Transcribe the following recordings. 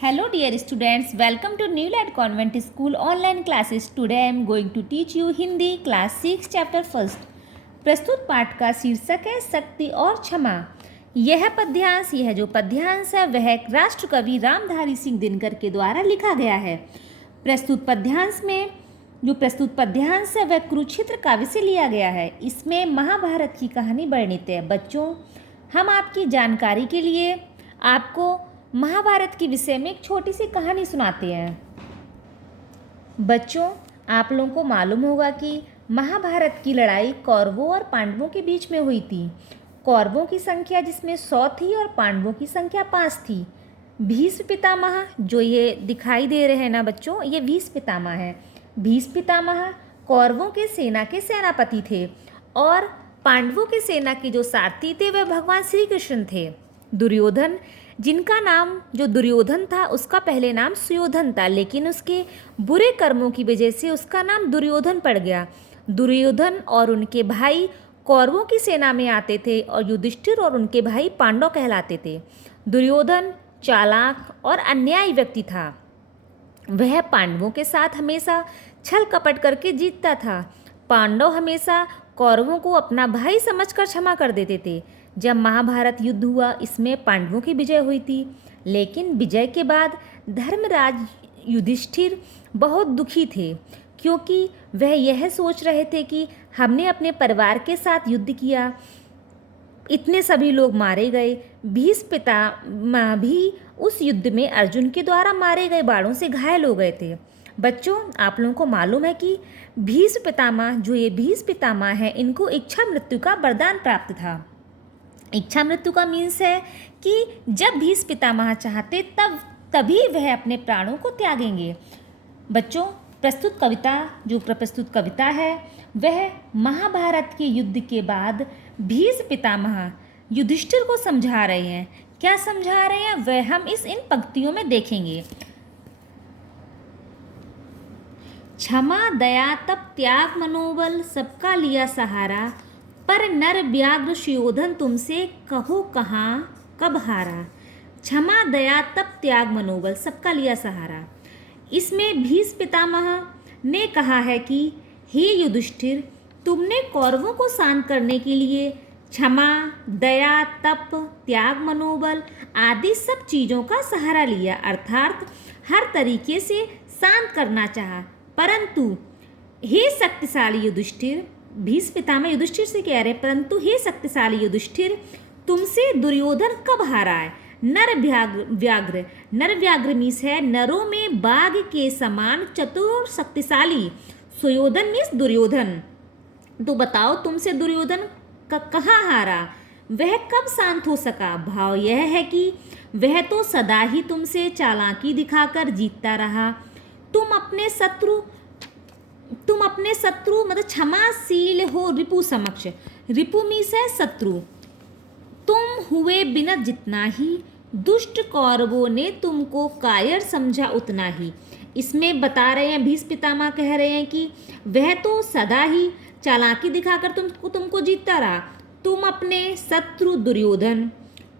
Hello dear students, welcome to New Light Convent School online classes. Today I am going to teach you Hindi class 6 chapter 1. प्रस्तुत पाठ का शीर्षक है शक्ति और क्षमा। यह जो पद्यांश है वह राष्ट्रकवि रामधारी सिंह दिनकर के द्वारा लिखा गया है। प्रस्तुत पद्यांश है वह कुरुक्षेत्र काव्य से लिया गया है। इसमें महाभारत की कहानी वर्णित है। बच्चों, हम आपकी जानकारी के लिए आपको महाभारत के विषय में एक छोटी सी कहानी सुनाते हैं। बच्चों, आप लोगों को मालूम होगा कि महाभारत की लड़ाई कौरवों और पांडवों के बीच में हुई थी। कौरवों की संख्या जिसमें 100 थी और पांडवों की संख्या 5 थी। भीष्म पितामह जो ये दिखाई दे रहे हैं ना बच्चों, ये भीष्म पितामह है। भीष्म पितामह कौरवों के सेना के सेनापति थे और पांडवों की सेना के जो सारथी थे वह भगवान श्री कृष्ण थे। दुर्योधन, जिनका नाम जो दुर्योधन था उसका पहले नाम सुयोधन था, लेकिन उसके बुरे कर्मों की वजह से उसका नाम दुर्योधन पड़ गया। दुर्योधन और उनके भाई कौरवों की सेना में आते थे और युधिष्ठिर और उनके भाई पांडव कहलाते थे। दुर्योधन चालाक और अन्यायी व्यक्ति था। वह पांडवों के साथ हमेशा छल कपट करके जीतता था। पांडव हमेशा कौरवों को अपना भाई समझकर क्षमा कर देते थे। जब महाभारत युद्ध हुआ इसमें पांडवों की विजय हुई थी, लेकिन विजय के बाद धर्मराज युधिष्ठिर बहुत दुखी थे क्योंकि वह यह सोच रहे थे कि हमने अपने परिवार के साथ युद्ध किया, इतने सभी लोग मारे गए। भीष्म पितामह भी उस युद्ध में अर्जुन के द्वारा मारे गए बाणों से घायल हो गए थे। बच्चों, आप लोगों को मालूम है कि भीष्म पितामह हैं, इनको इच्छा मृत्यु का वरदान प्राप्त था। इच्छा मृत्यु का मीन्स है कि जब भीष्म पितामह चाहते तभी वह अपने प्राणों को त्यागेंगे। बच्चों, प्रस्तुत कविता है वह महाभारत के युद्ध के बाद भीष्म पितामह युधिष्ठिर को समझा रहे हैं। क्या समझा रहे हैं वह हम इन पंक्तियों में देखेंगे। क्षमा दया तप त्याग मनोबल सबका लिया सहारा, पर नर व्याघ्र सुयोधन तुमसे कहो कहाँ कब हारा। क्षमा दया तप त्याग मनोबल सबका लिया सहारा। इसमें भीष्म पितामह ने कहा है कि हे युधिष्ठिर, तुमने कौरवों को शांत करने के लिए क्षमा दया तप त्याग मनोबल आदि सब चीज़ों का सहारा लिया, अर्थात हर तरीके से शांत करना चाहा। परंतु हे शक्तिशाली युधिष्ठिर, भीष्म पितामह युधिष्ठिर से कह रहे, परंतु हे शक्तिशाली युधिष्ठिर, तुमसे दुर्योधन कब हारा है। नर व्याघ्र मीन्स है नरों में बाघ के समान चतुर शक्तिशाली। सुयोधन मीन्स दुर्योधन। तो बताओ तुमसे दुर्योधन कहाँ हारा, वह कब शांत हो सका। भाव यह है कि वह तो सदा ही तुमसे चालाकी दिखाकर जीतता रहा। तुम अपने शत्रु मतलब क्षमाशील हो रिपु समक्ष। रिपु मीन्स है शत्रु। तुम हुए बिना जितना ही दुष्ट कौरवों ने तुमको कायर समझा उतना ही। इसमें बता रहे हैं, भीष्म पितामह कह रहे हैं कि वह तो सदा ही चालाकी दिखाकर तुमको जीतता रहा। तुम अपने शत्रु दुर्योधन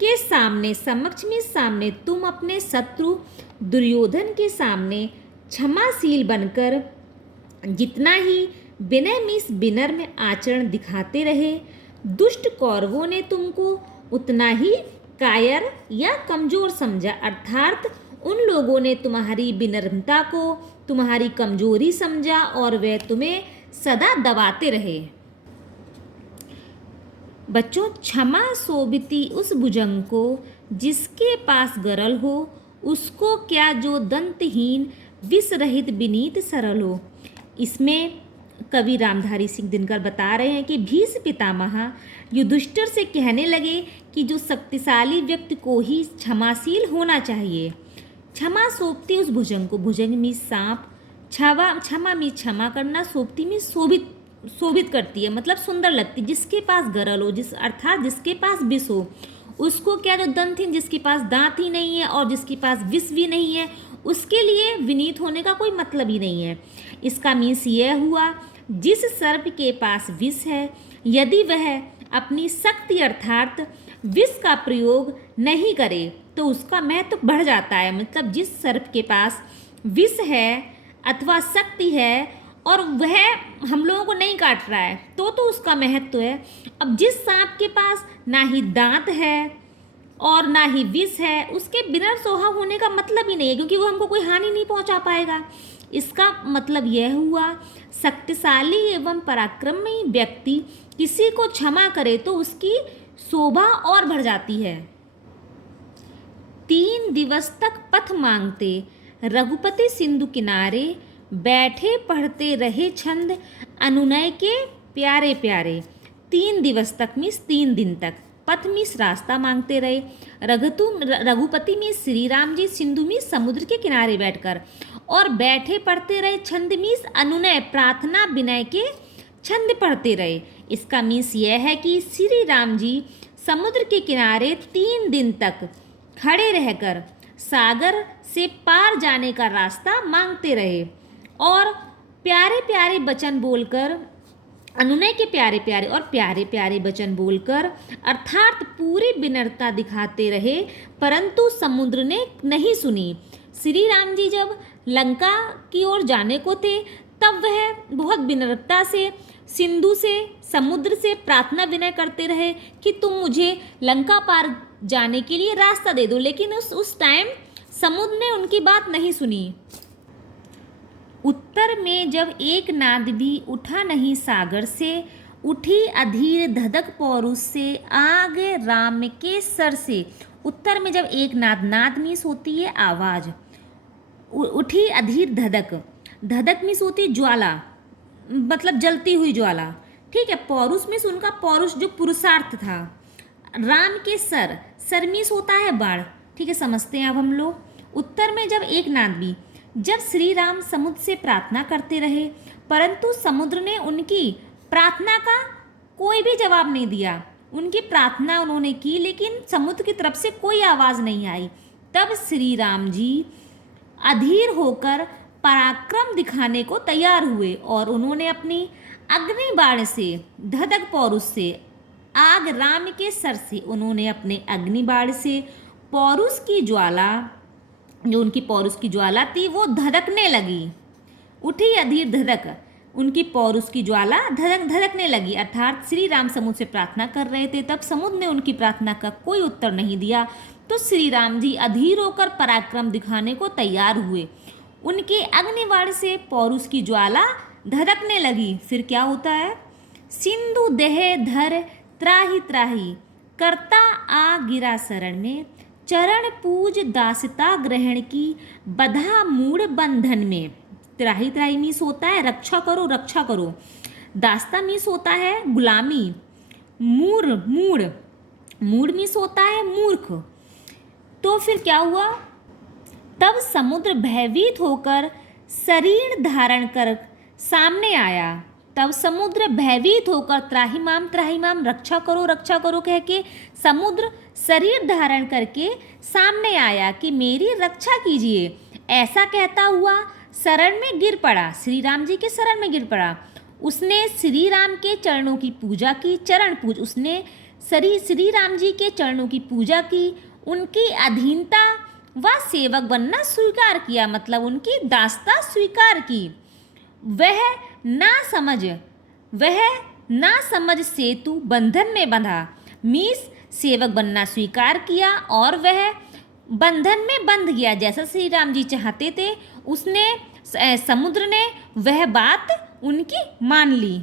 के सामने, समक्ष में सामने, तुम अपने शत्रु दुर्योधन के सामने क्षमाशील बनकर जितना ही विनय मीस विनम्र आचरण दिखाते रहे, दुष्ट कौरवों ने तुमको उतना ही कायर या कमजोर समझा, अर्थात उन लोगों ने तुम्हारी विनम्रता को तुम्हारी कमजोरी समझा और वे तुम्हें सदा दबाते रहे। बच्चों, क्षमा शोभिती उस भुजंग को जिसके पास गरल हो, उसको क्या जो दंतहीन विष रहित विनीत सरल हो। इसमें कवि रामधारी सिंह दिनकर बता रहे हैं कि भीष्म पितामह युधिष्ठिर से कहने लगे कि जो शक्तिशाली व्यक्ति को ही क्षमाशील होना चाहिए। क्षमा शोभती उस भुजंग को, भुजंग में सांप, क्षमा में क्षमा करना, शोभती में शोभित करती है, मतलब सुंदर लगती। जिसके पास गरल हो, अर्थात जिसके पास विष हो, उसको क्या जो दंतहीन, जिसके पास दांत ही नहीं है और जिसके पास विष भी नहीं है, उसके लिए विनीत होने का कोई मतलब ही नहीं है। इसका मीन्स यह हुआ, जिस सर्प के पास विष है, यदि वह अपनी शक्ति अर्थात विष का प्रयोग नहीं करे तो उसका महत्व बढ़ जाता है। मतलब जिस सर्प के पास विष है अथवा शक्ति है और वह हम लोगों को नहीं काट रहा है तो उसका महत्व है। अब जिस सांप के पास ना ही दांत है और ना ही विष है, उसके बिना सोहा होने का मतलब ही नहीं है, क्योंकि वो हमको कोई हानि नहीं पहुंचा पाएगा। इसका मतलब यह हुआ, शक्तिशाली एवं पराक्रमी व्यक्ति किसी को क्षमा करे तो उसकी शोभा और बढ़ जाती है। 3 दिवस तक पथ मांगते रघुपति सिंधु किनारे, बैठे पढ़ते रहे छंद अनुनय के प्यारे प्यारे। 3 दिवस तक मीन्स 3 दिन तक, पथ मीन्स रास्ता मांगते रहे, रघुपति मीन्स श्री राम जी, सिंधु मीन्स समुद्र के किनारे बैठकर, और बैठे पढ़ते रहे छंद मीन्स अनुनय प्रार्थना विनय के छंद पढ़ते रहे। इसका मीन्स यह है कि श्री राम जी समुद्र के किनारे 3 दिन तक खड़े रहकर सागर से पार जाने का रास्ता मांगते रहे और प्यारे प्यारे वचन बोलकर, अनुनय के प्यारे प्यारे और प्यारे प्यारे वचन बोलकर अर्थात पूरी विनम्रता दिखाते रहे, परंतु समुद्र ने नहीं सुनी। श्री राम जी जब लंका की ओर जाने को थे तब वह बहुत विनम्रता से सिंधु से, समुद्र से प्रार्थना विनय करते रहे कि तुम मुझे लंका पार जाने के लिए रास्ता दे दो, लेकिन उस टाइम समुद्र ने उनकी बात नहीं सुनी। उत्तर में जब एक नाद भी उठा नहीं सागर से, उठी अधीर धधक पौरुष से, आग राम के सर से। उत्तर में जब एक नाद, नाद मीन्स होती है आवाज़, उठी अधीर धधक, धधक मीन्स होती है ज्वाला, मतलब जलती हुई ज्वाला, ठीक है। पौरुष मीन्स उनका पौरुष जो पुरुषार्थ था। राम के सर, सर मीन्स होता है बाढ़, ठीक है, समझते हैं अब हम लोग। उत्तर में जब एक नाद भी, जब श्री राम समुद्र से प्रार्थना करते रहे, परंतु समुद्र ने उनकी प्रार्थना का कोई भी जवाब नहीं दिया। उनकी प्रार्थना उन्होंने की लेकिन समुद्र की तरफ से कोई आवाज़ नहीं आई। तब श्री राम जी अधीर होकर पराक्रम दिखाने को तैयार हुए और उन्होंने अपनी अग्नि बाण से, धधक पौरुष से, आग राम के सर से, उन्होंने अपने अग्नि बाण से पौरुष की ज्वाला, जो उनकी पौरुष की ज्वाला थी वो धधकने लगी। उठी अधीर धधक, उनकी पौरुष की ज्वाला धधकने लगी। अर्थात श्री राम समुद्र से प्रार्थना कर रहे थे, तब समुद्र ने उनकी प्रार्थना का कोई उत्तर नहीं दिया, तो श्री राम जी अधीर होकर पराक्रम दिखाने को तैयार हुए। उनके अग्निबाण से पौरुष की ज्वाला धधकने लगी। फिर क्या होता है, सिंधु देह धर त्राही त्राही, करता आ गिरा शरण में, चरण पूज दासता ग्रहण की, बधा मूढ़ बंधन में। त्राही त्राही मीस होता है रक्षा करो, रक्षा करो। दास्ता मीस होता है गुलामी। मूढ़, मूढ़, मूढ़ मीस होता है मूर्ख। तो फिर क्या हुआ, तब समुद्र भयभीत होकर शरीर धारण कर सामने आया। तब समुद्र भयभीत होकर त्राहिमाम रक्षा करो कह के समुद्र शरीर धारण करके सामने आया कि मेरी रक्षा कीजिए। ऐसा कहता हुआ शरण में गिर पड़ा, श्री राम जी के शरण में गिर पड़ा। उसने श्री राम के चरणों की पूजा की, चरण पूज, उसने श्री राम जी के चरणों की पूजा की, उनकी अधीनता व सेवक बनना स्वीकार किया, मतलब उनकी दासता स्वीकार की। वह ना समझ सेतु बंधन में बंधा, मीस सेवक बनना स्वीकार किया और वह बंधन में बंध गया। जैसा श्री राम जी चाहते थे उसने, समुद्र ने वह बात उनकी मान ली।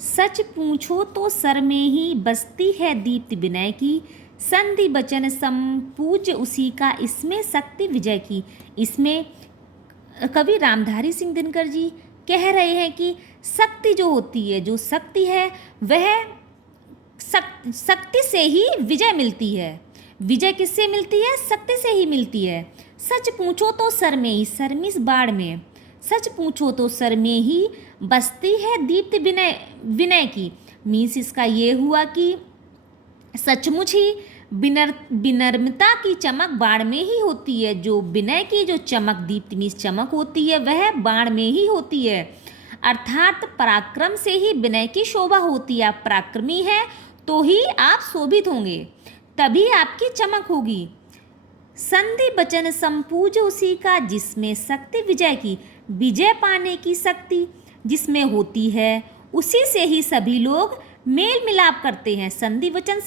सच पूछो तो सर में ही बसती है दीप्त विनय की, संधि बचन संपूज्य उसी का, इसमें शक्ति विजय की। इसमें कवि रामधारी सिंह दिनकर जी कह रहे हैं कि शक्ति जो होती है, जो शक्ति है वह शक्ति से ही विजय मिलती है। विजय किससे मिलती है, शक्ति से ही मिलती है। सच पूछो तो सर में ही, सर मीस बाढ़ में, सच पूछो तो सर में ही बसती है दीप्त विनय की। मीन्स इसका ये हुआ कि सचमुच ही विनम्रता की चमक बाण में ही होती है। जो विनय की जो चमक, दीप्त मीन्स चमक होती है, वह बाण में ही होती है। अर्थात पराक्रम से ही विनय की शोभा होती है। आप पराक्रमी है तो ही आप शोभित होंगे, तभी आपकी चमक होगी। संधि वचन संपूज उसी का जिसमें शक्ति विजय की, विजय पाने की शक्ति जिसमें होती है उसी से ही सभी लोग मेल मिलाप करते हैं। संधि वचन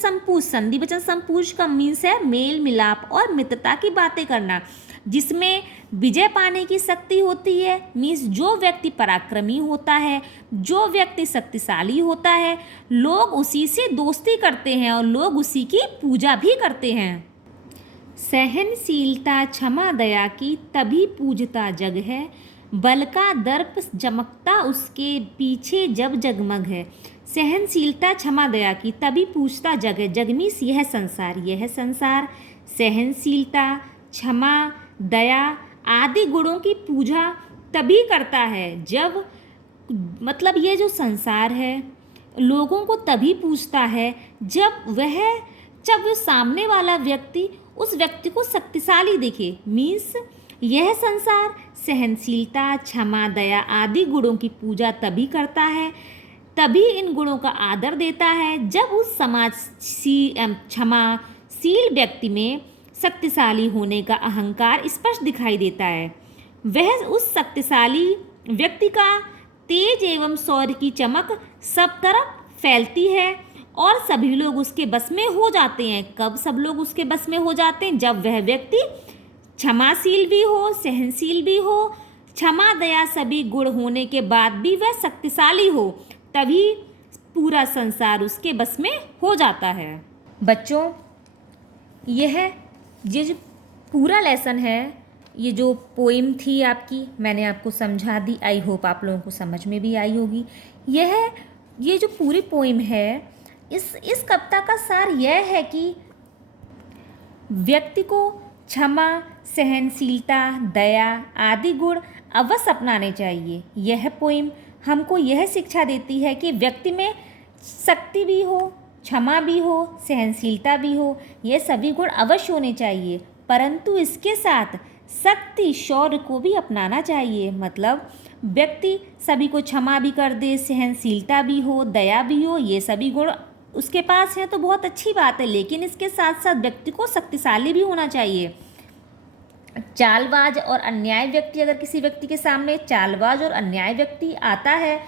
संपूज का मीन्स है मेल मिलाप और मित्रता की बातें करना। जिसमें विजय पाने की शक्ति होती है मीन्स जो व्यक्ति पराक्रमी होता है, जो व्यक्ति शक्तिशाली होता है, लोग उसी से दोस्ती करते हैं और लोग उसी की पूजा भी करते हैं। सहनशीलता क्षमा दया की तभी पूजता जग है, बल का दर्प चमकता उसके पीछे जब जगमग है। सहनशीलता क्षमा दया की तभी पूजता जग है। जग मीन्स यह संसार। सहनशीलता क्षमा दया आदि गुणों की पूजा तभी करता है जब, मतलब ये जो संसार है लोगों को तभी पूजता है जब वो सामने वाला व्यक्ति उस व्यक्ति को शक्तिशाली दिखे। मीन्स यह संसार सहनशीलता क्षमा दया आदि गुणों की पूजा तभी करता है, तभी इन गुणों का आदर देता है जब उस क्षमाशील व्यक्ति में शक्तिशाली होने का अहंकार स्पष्ट दिखाई देता है। वह उस शक्तिशाली व्यक्ति का तेज एवं शौर्य की चमक सब तरफ फैलती है और सभी लोग उसके बस में हो जाते हैं। कब सब लोग उसके बस में हो जाते हैं? जब वह व्यक्ति क्षमाशील भी हो, सहनशील भी हो, क्षमा दया सभी गुण होने के बाद भी वह शक्तिशाली हो, तभी पूरा संसार उसके बस में हो जाता है। बच्चों, ये जो पूरा लेसन है, ये जो पोइम थी आपकी, मैंने आपको समझा दी। आई होप आप लोगों को समझ में भी आई होगी। ये जो पूरी पोइम है, इस कविता का सार यह है कि व्यक्ति को क्षमा सहनशीलता दया आदि गुण अवश्य अपनाने चाहिए। यह पोइम हमको यह शिक्षा देती है कि व्यक्ति में शक्ति भी हो, क्षमा भी हो, सहनशीलता भी हो, ये सभी गुण अवश्य होने चाहिए, परंतु इसके साथ शक्ति शौर्य को भी अपनाना चाहिए। मतलब व्यक्ति सभी को क्षमा भी कर दे, सहनशीलता भी हो, दया भी हो, ये सभी गुण उसके पास है तो बहुत अच्छी बात है, लेकिन इसके साथ साथ व्यक्ति को शक्तिशाली भी होना चाहिए। चालबाज और अन्याय व्यक्ति, अगर किसी व्यक्ति के सामने चालबाज और अन्याय व्यक्ति आता है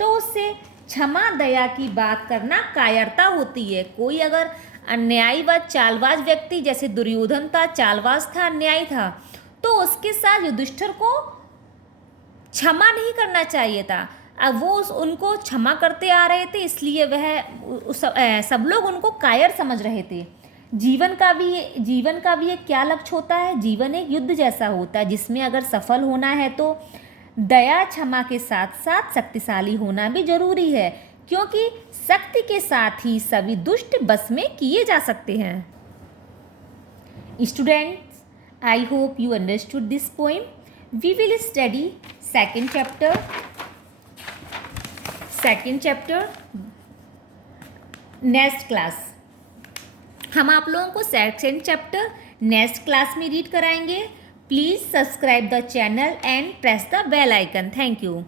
तो उससे क्षमा दया की बात करना कायरता होती है। कोई अगर अन्यायी व चालबाज व्यक्ति, जैसे दुर्योधन था, चालबाज था, अन्यायी था, तो उसके साथ युधिष्ठिर को क्षमा नहीं करना चाहिए था। अब वो उनको क्षमा करते आ रहे थे, इसलिए सब लोग उनको कायर समझ रहे थे। जीवन का भी एक क्या लक्ष्य होता है? जीवन एक युद्ध जैसा होता है, जिसमें अगर सफल होना है तो दया क्षमा के साथ साथ शक्तिशाली होना भी जरूरी है, क्योंकि शक्ति के साथ ही सभी दुष्ट बस में किए जा सकते हैं। Students, I hope you understood this poem. We will study second chapter next class. हम आप लोगों को सेकेंड चैप्टर नेक्स्ट क्लास में रीड कराएंगे। Please subscribe the channel and press the bell icon. Thank you.